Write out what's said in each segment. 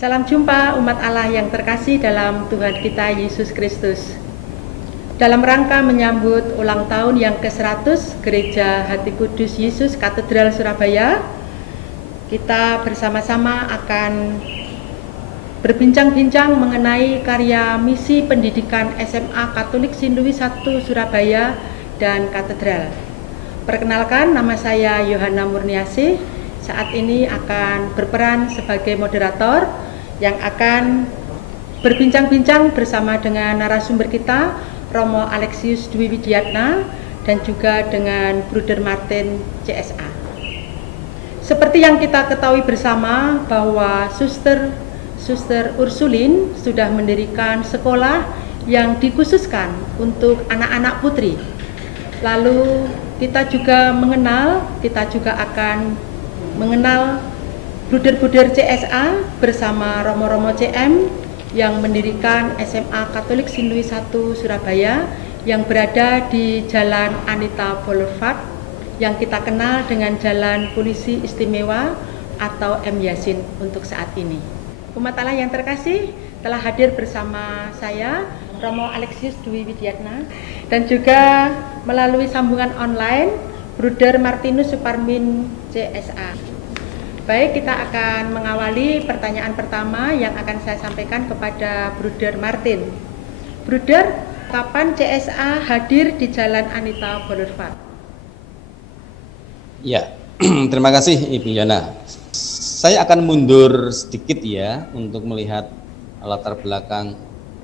Salam jumpa umat Allah yang terkasih dalam Tuhan kita Yesus Kristus. Dalam rangka menyambut ulang tahun yang ke-100 Gereja Hati Kudus Yesus Katedral Surabaya, kita bersama-sama akan berbincang-bincang mengenai karya misi pendidikan SMA Katolik Sindui 1 Surabaya dan Katedral. Perkenalkan, nama saya Yohana Murniasih. Saat ini akan berperan sebagai moderator yang akan berbincang-bincang bersama dengan narasumber kita, Romo Alexius Dwi Widiatna, dan juga dengan Bruder Martin CSA. Seperti yang kita ketahui bersama bahwa Suster Ursulin sudah mendirikan sekolah yang dikhususkan untuk anak-anak putri. Lalu kita juga akan mengenal Bruder CSA bersama Romo-Romo CM yang mendirikan SMA Katolik Sindui 1 Surabaya yang berada di Jalan Anita Boulevard yang kita kenal dengan Jalan Polisi Istimewa atau M. Yasin untuk saat ini. Umat Allah yang terkasih, telah hadir bersama saya Romo Alexius Dwi Widiatna dan juga melalui sambungan online Bruder Martinus Suparmin CSA. Baik, kita akan mengawali pertanyaan pertama yang akan saya sampaikan kepada Bruder Martin. Bruder, kapan CSA hadir di Jalan Anita Boulevard? Ya, terima kasih Ibu Yana. Saya akan mundur sedikit ya untuk melihat latar belakang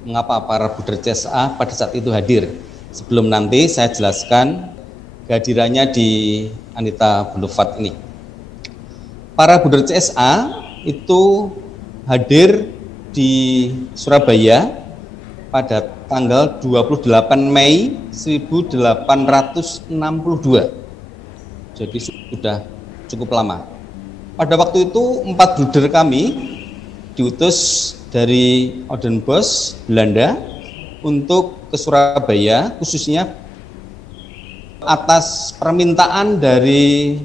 mengapa para Bruder CSA pada saat itu hadir. Sebelum nanti saya jelaskan kehadirannya di Anita Boulevard ini. Para Bruder CSA itu hadir di Surabaya pada tanggal 28 Mei 1862. Jadi sudah cukup lama. Pada waktu itu 4 bruder kami diutus dari Oudenbosch, Belanda untuk ke Surabaya, khususnya atas permintaan dari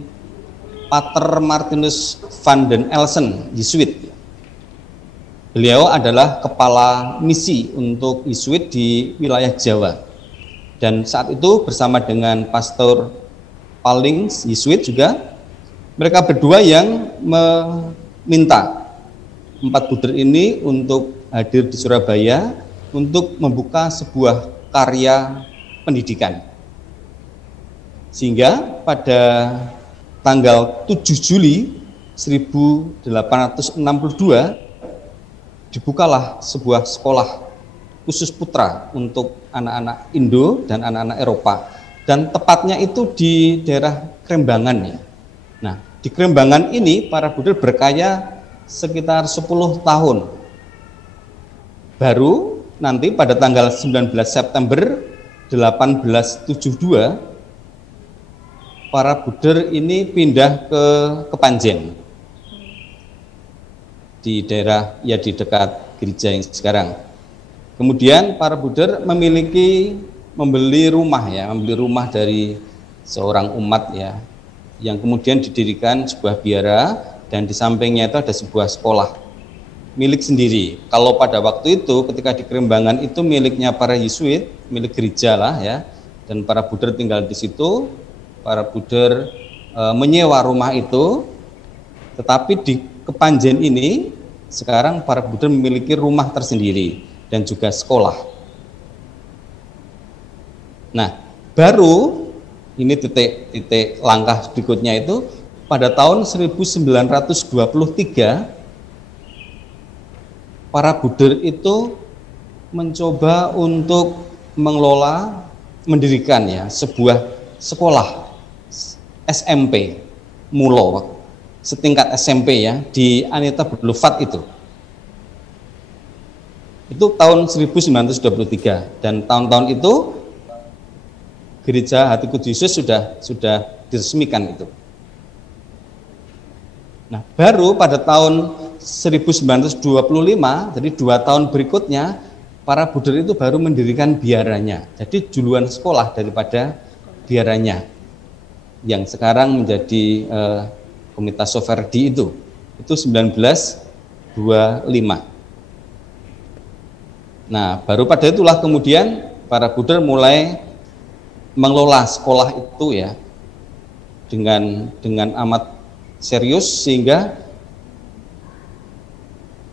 Pater Martinus van den Elsen, Yesuit. Beliau adalah kepala misi untuk Yesuit di wilayah Jawa. Dan saat itu bersama dengan Pastor Palings, Yesuit juga, mereka berdua yang meminta 4 bruder ini untuk hadir di Surabaya untuk membuka sebuah karya pendidikan. Sehingga pada tanggal 7 Juli 1862 dibukalah sebuah sekolah khusus putra untuk anak-anak Indo dan anak-anak Eropa, dan tepatnya itu di daerah Krembangan ya. Nah, di Krembangan ini para bruder berkarya sekitar 10 tahun. Baru nanti pada tanggal 19 September 1872 para bruder ini pindah ke Kepanjen di daerah ya di dekat gereja yang sekarang. Kemudian para bruder membeli rumah dari seorang umat ya, yang kemudian didirikan sebuah biara dan di sampingnya itu ada sebuah sekolah milik sendiri. Kalau pada waktu itu ketika di Krembangan itu miliknya para Yesuit, milik gereja lah ya, dan para bruder tinggal di situ. Para bruder menyewa rumah itu, tetapi di Kepanjen ini sekarang para bruder memiliki rumah tersendiri dan juga sekolah. Nah, baru ini titik langkah berikutnya itu pada tahun 1923 para bruder itu mencoba untuk mendirikan ya sebuah sekolah SMP Mulo setingkat SMP ya di Anita Boulevard itu tahun 1923, dan tahun-tahun itu Gereja Hati Kudus Yesus sudah diresmikan itu. Nah, baru pada tahun 1925, jadi 2 tahun berikutnya para bruder itu baru mendirikan biaranya. Jadi juluan sekolah daripada biaranya yang sekarang menjadi Komunitas Soverdi itu 1925. Nah, baru pada itulah kemudian para Buddha mulai mengelola sekolah itu ya dengan amat serius, sehingga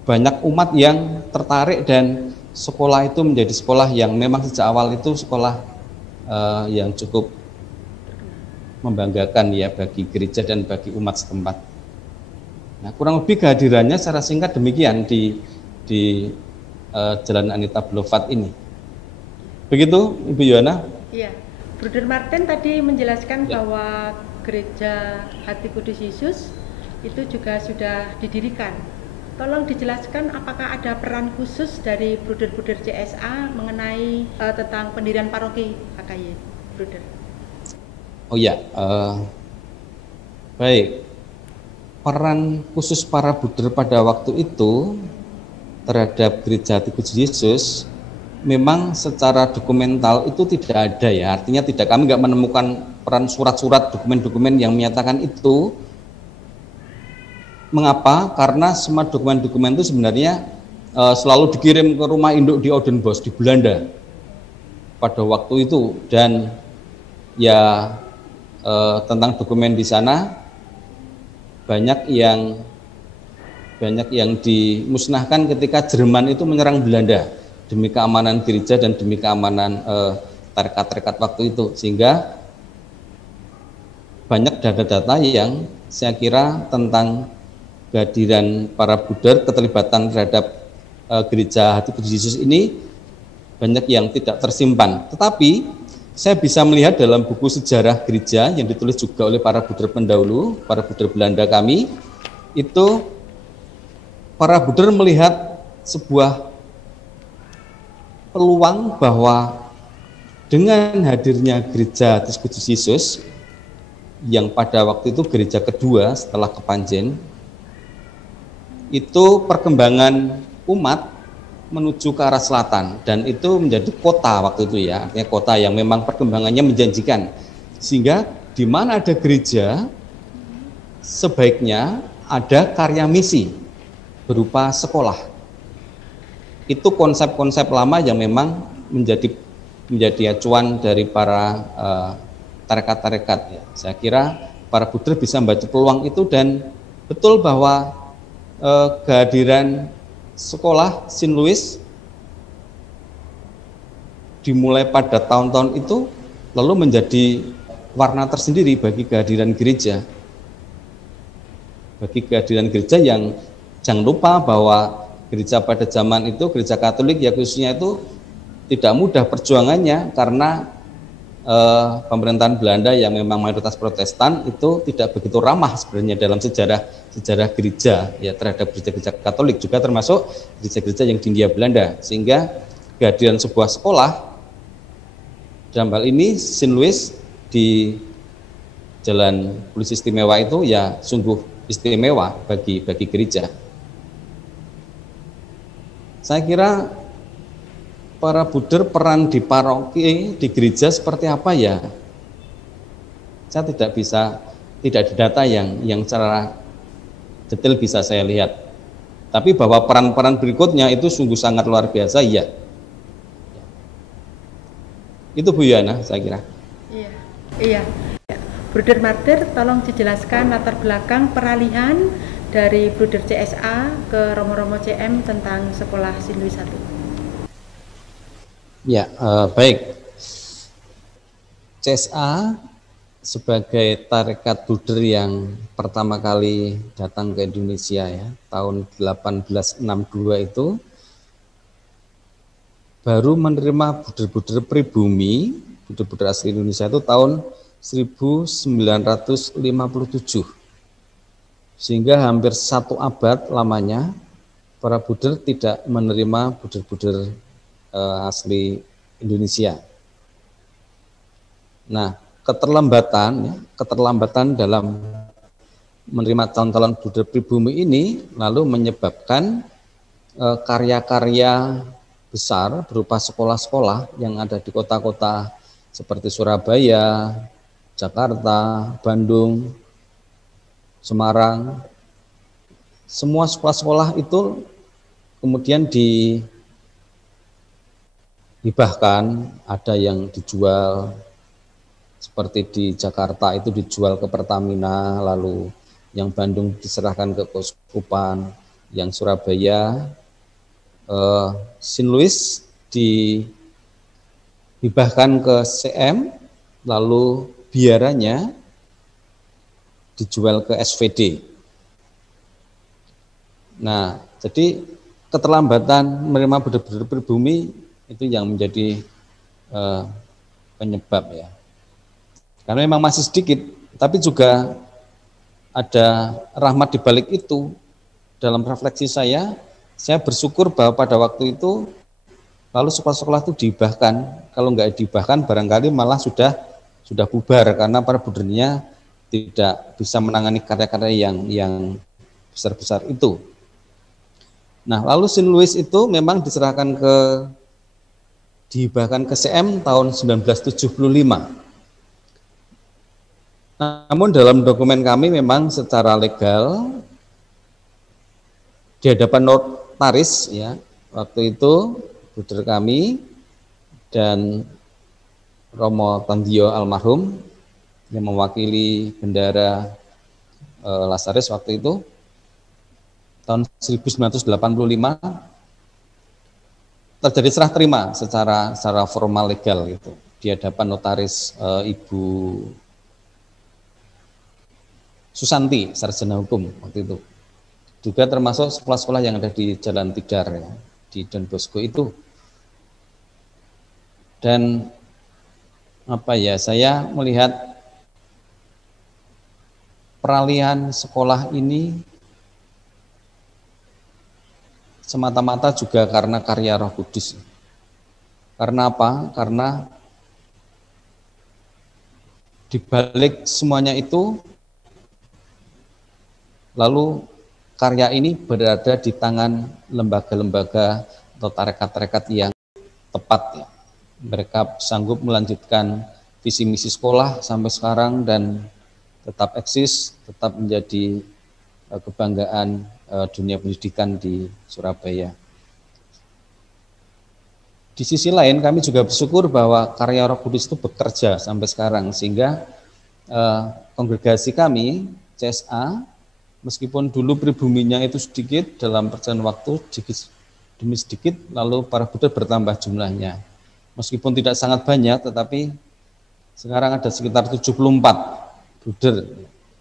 banyak umat yang tertarik dan sekolah itu menjadi sekolah yang memang sejak awal itu sekolah yang cukup membanggakan ya bagi gereja dan bagi umat setempat. Nah, kurang lebih kehadirannya secara singkat demikian di Jalan Anita Blofat ini. Begitu, Ibu Yohana? Iya, Bruder Martin tadi menjelaskan bahwa Gereja Hati Kudus Yesus itu juga sudah didirikan. Tolong dijelaskan apakah ada peran khusus dari Bruder-Bruder CSA mengenai tentang pendirian paroki HKY, Bruder? Oh ya, baik. Peran khusus para Bruder pada waktu itu terhadap Gereja Hati Kudus Yesus memang secara dokumental itu tidak ada ya, artinya kami nggak menemukan peran surat-surat, dokumen-dokumen yang menyatakan itu. Mengapa? Karena semua dokumen-dokumen itu sebenarnya selalu dikirim ke rumah induk di Oudenbosch di Belanda pada waktu itu, dan ya tentang dokumen di sana banyak yang dimusnahkan ketika Jerman itu menyerang Belanda demi keamanan gereja dan demi keamanan tarekat-tarekat waktu itu, sehingga banyak data-data yang saya kira tentang kehadiran para Buddha, keterlibatan terhadap Gereja Hati Kudus Yesus ini banyak yang tidak tersimpan. Tetapi saya bisa melihat dalam buku sejarah gereja yang ditulis juga oleh para Buddha pendahulu, para Buddha Belanda kami, itu para Buddha melihat sebuah peluang bahwa dengan hadirnya Gereja Hati Kudus Yesus yang pada waktu itu gereja kedua setelah Kepanjen, itu perkembangan umat menuju ke arah selatan, dan itu menjadi kota waktu itu ya, artinya kota yang memang perkembangannya menjanjikan, sehingga di mana ada gereja sebaiknya ada karya misi berupa sekolah. Itu konsep-konsep lama yang memang menjadi acuan dari para tarekat-tarekat ya. Saya kira para Buddha bisa membaca peluang itu, dan betul bahwa kehadiran sekolah Saint Louis dimulai pada tahun-tahun itu lalu menjadi warna tersendiri bagi kehadiran gereja. Bagi kehadiran gereja yang jangan lupa bahwa gereja pada zaman itu, gereja Katolik ya khususnya, itu tidak mudah perjuangannya karena pemerintahan Belanda yang memang mayoritas Protestan itu tidak begitu ramah sebenarnya dalam sejarah gereja ya terhadap gereja-gereja Katolik, juga termasuk gereja-gereja yang di Hindia Belanda, sehingga kehadiran sebuah sekolah dalam hal ini Saint Louis di Jalan Polisi Istimewa itu ya sungguh istimewa bagi gereja. Saya kira para Buddha peran di paroki, di gereja seperti apa ya? Saya tidak ada data yang secara detail bisa saya lihat. Tapi bahwa peran-peran berikutnya itu sungguh sangat luar biasa, iya. Itu Bu Yana, saya kira. Iya. Bruder Martir, tolong dijelaskan latar belakang peralihan dari Bruder CSA ke Romo-Romo CM tentang sekolah Saint Louis 1. Ya, baik. CSA sebagai tarekat Buddha yang pertama kali datang ke Indonesia ya, tahun 1862 itu baru menerima Buddha pribumi, Buddha asli Indonesia itu tahun 1957. Sehingga hampir 1 abad lamanya para Buddha tidak menerima Buddha asli Indonesia. Nah, keterlambatan dalam menerima calon-calon Buddha pribumi ini lalu menyebabkan karya-karya besar berupa sekolah-sekolah yang ada di kota-kota seperti Surabaya, Jakarta, Bandung, Semarang, semua sekolah-sekolah itu kemudian dihibahkan, ada yang dijual, seperti di Jakarta itu dijual ke Pertamina, lalu yang Bandung diserahkan ke Keuskupan, yang Surabaya, St. Louis dihibahkan ke CM, lalu biaranya dijual ke SVD. Nah, jadi keterlambatan menerima buder-buder pribumi itu yang menjadi penyebab ya. Karena memang masih sedikit, tapi juga ada rahmat di balik itu. Dalam refleksi saya bersyukur bahwa pada waktu itu lalu sekolah-sekolah itu dihibahkan. Kalau nggak dihibahkan barangkali malah sudah bubar karena para budernya tidak bisa menangani karya-karya yang besar-besar itu. Nah, lalu St. Louis itu memang dihibahkan ke CM tahun 1975. Namun dalam dokumen kami memang secara legal di hadapan notaris ya, waktu itu buder kami dan Romo Tandio almarhum yang mewakili bendara Lasaris waktu itu tahun 1985 terjadi serah terima secara formal legal gitu di hadapan notaris Ibu Susanti, sarjana hukum waktu itu. Juga termasuk sekolah-sekolah yang ada di Jalan Tidar ya, di Don Bosco itu. Dan saya melihat peralihan sekolah ini semata-mata juga karena karya Roh Kudus. Karena apa? Karena di balik semuanya itu lalu karya ini berada di tangan lembaga-lembaga atau tarekat-tarekat yang tepat ya. Mereka sanggup melanjutkan visi misi sekolah sampai sekarang dan tetap eksis, tetap menjadi kebanggaan dunia pendidikan di Surabaya. Di sisi lain kami juga bersyukur bahwa karya Roh Kudus itu bekerja sampai sekarang sehingga kongregasi kami CSA meskipun dulu pribuminya itu sedikit, dalam perjalanan waktu sedikit demi sedikit, lalu para buder bertambah jumlahnya. Meskipun tidak sangat banyak, tetapi sekarang ada sekitar 74 buder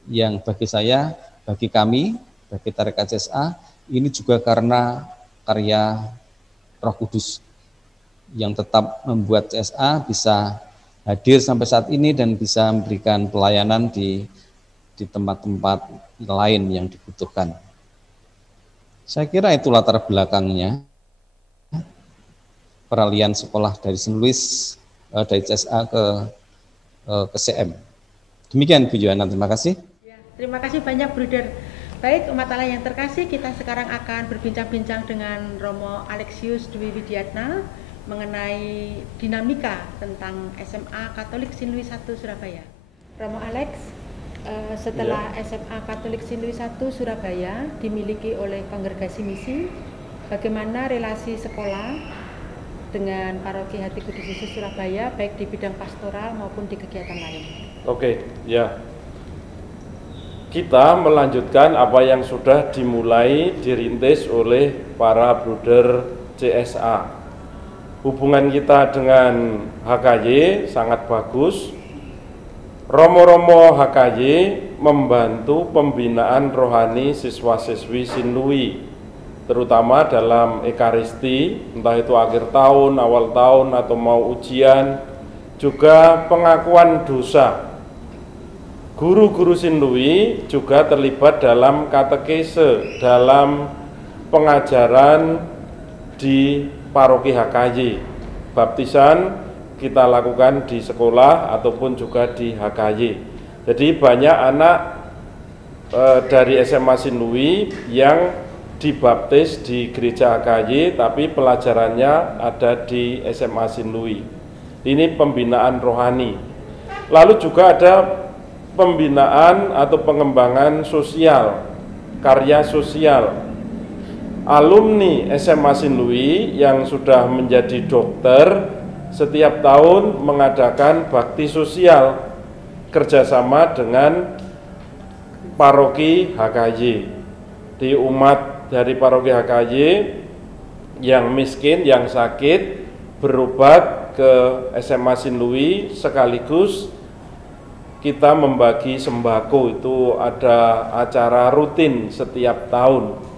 yang bagi saya, bagi kami, bagi tarekat CSA, ini juga karena karya Roh Kudus yang tetap membuat CSA bisa hadir sampai saat ini dan bisa memberikan pelayanan di tempat-tempat lain yang dibutuhkan. Saya kira itu latar belakangnya peralihan sekolah dari St. Louis dari CSA ke CM. Demikian Bu Yohana, terima kasih. Ya, terima kasih banyak Bruder. Baik, umat Allah yang terkasih, kita sekarang akan berbincang-bincang dengan Romo Alexius Dwi Widiatna mengenai dinamika tentang SMA Katolik St. Louis 1 Surabaya. Romo Alex, setelah SMA Katolik St. Louis 1 Surabaya dimiliki oleh Kongregasi Misi, bagaimana relasi sekolah dengan Paroki Hati Kudus Yesus Surabaya baik di bidang pastoral maupun di kegiatan lain? Oke, ya. Kita melanjutkan apa yang sudah dimulai dirintis oleh para bruder CSA. Hubungan kita dengan HKY sangat bagus. Romo-romo HKY membantu pembinaan rohani siswa-siswi St. Louis, terutama dalam Ekaristi, entah itu akhir tahun, awal tahun, atau mau ujian, juga pengakuan dosa. Guru-guru St. Louis juga terlibat dalam katekese, dalam pengajaran di paroki HKY. Baptisan kita lakukan di sekolah ataupun juga di HKY. Jadi banyak anak dari SMA St. Louis yang dibaptis di gereja HKY, tapi pelajarannya ada di SMA St. Louis. Ini pembinaan rohani. Lalu juga ada pembinaan atau pengembangan sosial karya sosial. Alumni SMA Sinlui yang sudah menjadi dokter setiap tahun mengadakan bakti sosial kerjasama dengan paroki HKY. Di umat dari paroki HKY yang miskin, yang sakit, berobat ke SMA Sinlui, sekaligus kita membagi sembako. Itu ada acara rutin setiap tahun.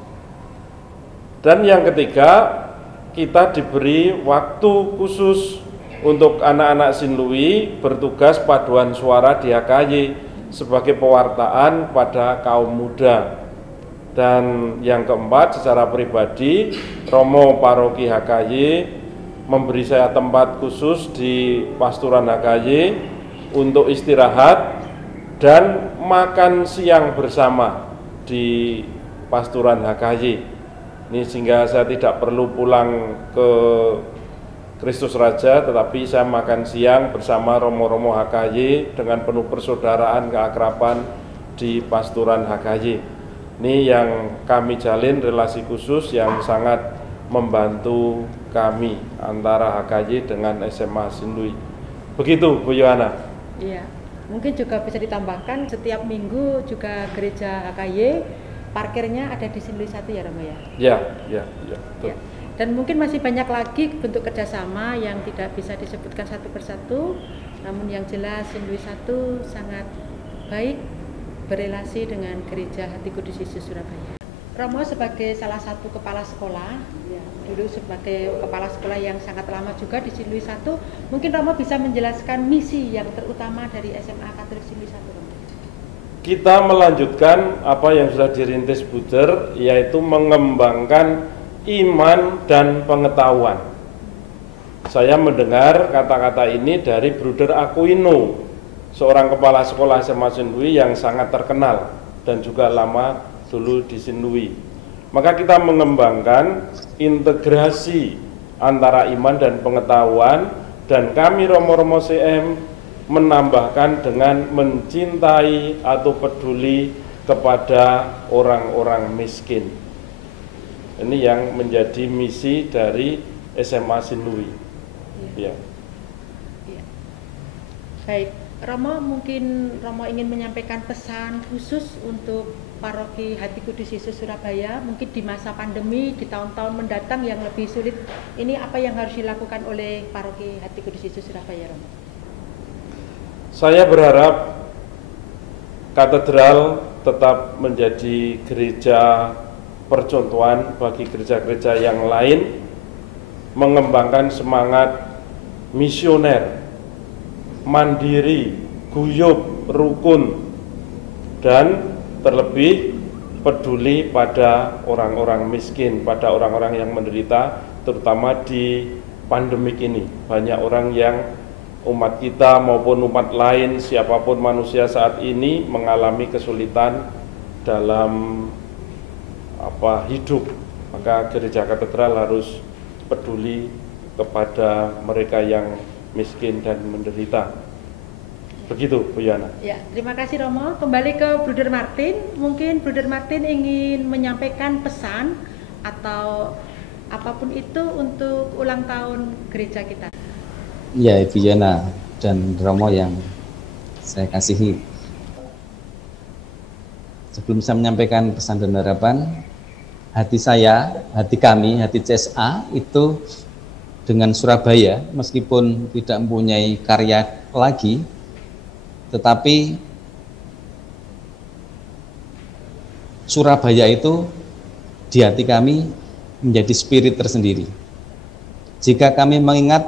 Dan yang ketiga, kita diberi waktu khusus untuk anak-anak Sinlui bertugas paduan suara di HKY sebagai pewartaan pada kaum muda. Dan yang keempat, secara pribadi, Romo Paroki HKY memberi saya tempat khusus di Pasturan HKY untuk istirahat dan makan siang bersama di Pasturan HKY. Ini sehingga saya tidak perlu pulang ke Kristus Raja, tetapi saya makan siang bersama Romo-Romo HKY dengan penuh persaudaraan, keakraban di Pasturan HKY. Ini yang kami jalin relasi khusus yang sangat membantu kami antara HKY dengan SMA Sinlui. Begitu Bu Yohana. Iya, mungkin juga bisa ditambahkan setiap minggu juga gereja HKY parkirnya ada di Sinlui 1 ya Romo ya? Ya. Dan mungkin masih banyak lagi bentuk kerjasama yang tidak bisa disebutkan satu persatu, namun yang jelas Sinlui 1 sangat baik berelasi dengan gereja Hati Kudus Yesus Surabaya. Romo sebagai salah satu kepala sekolah, dulu sebagai kepala sekolah yang sangat lama juga di Sinlui 1, mungkin Romo bisa menjelaskan misi yang terutama dari SMA Katolik Sinlui 1 Romo. Kita melanjutkan apa yang sudah dirintis Buder, yaitu mengembangkan iman dan pengetahuan. Saya mendengar kata-kata ini dari Bruder Aquino, seorang kepala sekolah SMA Sinlui yang sangat terkenal dan juga lama dulu di Sinlui. Maka kita mengembangkan integrasi antara iman dan pengetahuan, dan kami Romo-Romo CM menambahkan dengan mencintai atau peduli kepada orang-orang miskin. Ini yang menjadi misi dari SMA Sinlui. Ya. Baik, Romo, mungkin Romo ingin menyampaikan pesan khusus untuk Paroki Hati Kudus Yesus Surabaya, mungkin di masa pandemi, di tahun-tahun mendatang yang lebih sulit. Ini apa yang harus dilakukan oleh Paroki Hati Kudus Yesus Surabaya, Romo? Saya berharap katedral tetap menjadi gereja percontohan bagi gereja-gereja yang lain, mengembangkan semangat misioner, mandiri, guyub, rukun, dan terlebih peduli pada orang-orang miskin, pada orang-orang yang menderita, terutama di pandemik ini. Banyak orang yang umat kita maupun umat lain, siapapun manusia saat ini mengalami kesulitan dalam hidup. Maka gereja katedral harus peduli kepada mereka yang miskin dan menderita. Begitu Bu Yana. Ya, terima kasih Romo. Kembali ke Bruder Martin. Mungkin Bruder Martin ingin menyampaikan pesan atau apapun itu untuk ulang tahun gereja kita. Ya, Ibu Yana dan Romo yang saya kasihi. Sebelum saya menyampaikan pesan dan harapan, hati saya, hati kami, hati CSA itu dengan Surabaya, meskipun tidak mempunyai karya lagi, tetapi Surabaya itu di hati kami menjadi spirit tersendiri. Jika kami mengingat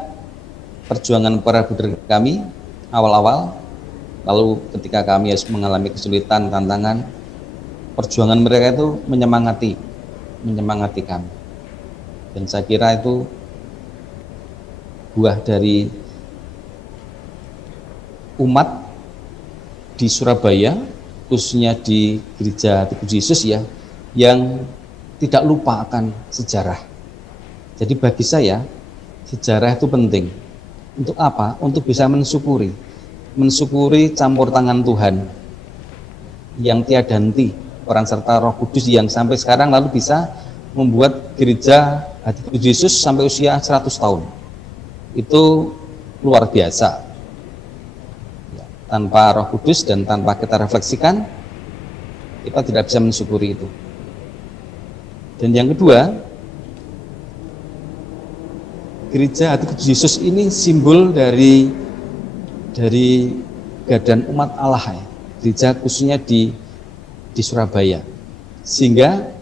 perjuangan para buder kami awal-awal, lalu ketika kami harus mengalami kesulitan, tantangan, perjuangan mereka itu menyemangati kami. Dan saya kira itu buah dari umat di Surabaya, khususnya di Gereja Hati Kudus Yesus ya, yang tidak lupa akan sejarah. Jadi bagi saya sejarah itu penting. Untuk apa? Untuk bisa mensyukuri campur tangan Tuhan yang tiada henti peran serta Roh Kudus yang sampai sekarang lalu bisa membuat gereja Hati Kudus Yesus sampai usia 100 tahun. Itu luar biasa. Ya, tanpa Roh Kudus dan tanpa kita refleksikan, kita tidak bisa mensyukuri itu. Dan yang kedua, gereja Hati Kudus Yesus ini simbol dari gadan umat Allah ya. Gereja khususnya di Surabaya, sehingga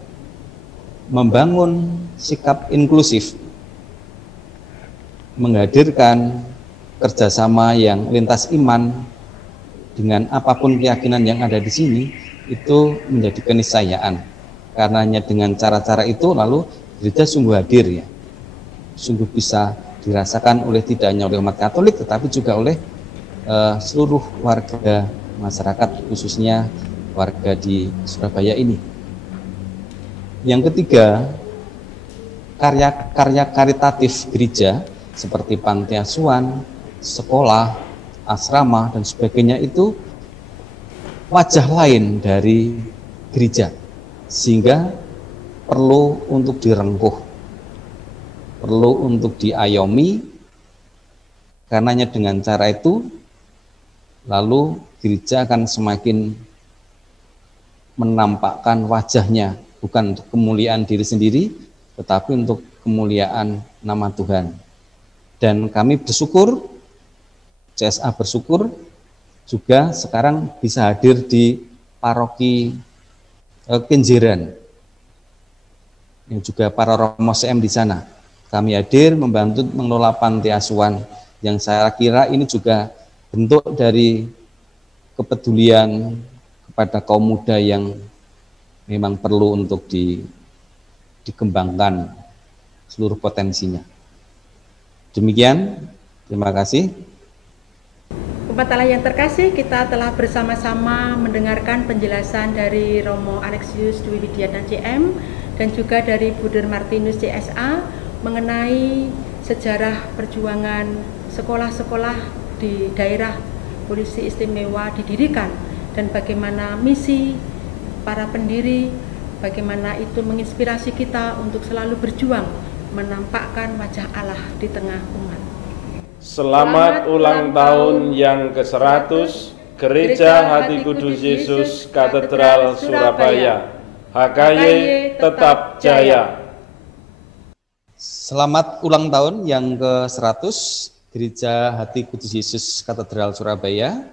membangun sikap inklusif, menghadirkan kerjasama yang lintas iman dengan apapun keyakinan yang ada di sini, itu menjadi keniscayaan. Karena hanya dengan cara-cara itu lalu gereja sungguh hadir ya, sungguh bisa dirasakan oleh tidak hanya oleh umat Katolik tetapi juga oleh seluruh warga masyarakat, khususnya warga di Surabaya ini. Yang ketiga, karya-karya karitatif gereja seperti panti asuhan, sekolah, asrama dan sebagainya itu wajah lain dari gereja, sehingga perlu untuk direngkuh, perlu untuk diayomi, karenanya dengan cara itu lalu gereja akan semakin menampakkan wajahnya, bukan untuk kemuliaan diri sendiri, tetapi untuk kemuliaan nama Tuhan. Dan kami bersyukur, CSA bersyukur juga sekarang bisa hadir di paroki Kenjeran, yang juga para Romo CM di sana. Kami hadir membantu mengelola panti asuhan, yang saya kira ini juga bentuk dari kepedulian kepada kaum muda yang memang perlu untuk dikembangkan seluruh potensinya. Demikian, terima kasih. Umat Allah yang terkasih, kita telah bersama-sama mendengarkan penjelasan dari Romo Alexius Dwi Widiatna CM dan juga dari Bruder Martinus CSA mengenai sejarah perjuangan sekolah-sekolah di daerah Polisi Istimewa didirikan dan bagaimana misi para pendiri, bagaimana itu menginspirasi kita untuk selalu berjuang menampakkan wajah Allah di tengah umat. Selamat ulang tahun yang ke-100 Gereja Hati Kudus Yesus Katedral Surabaya. HKY tetap jaya. Selamat ulang tahun yang ke-100 Gereja Hati Kudus Yesus Katedral Surabaya.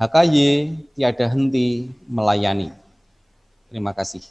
HKY tiada henti melayani. Terima kasih.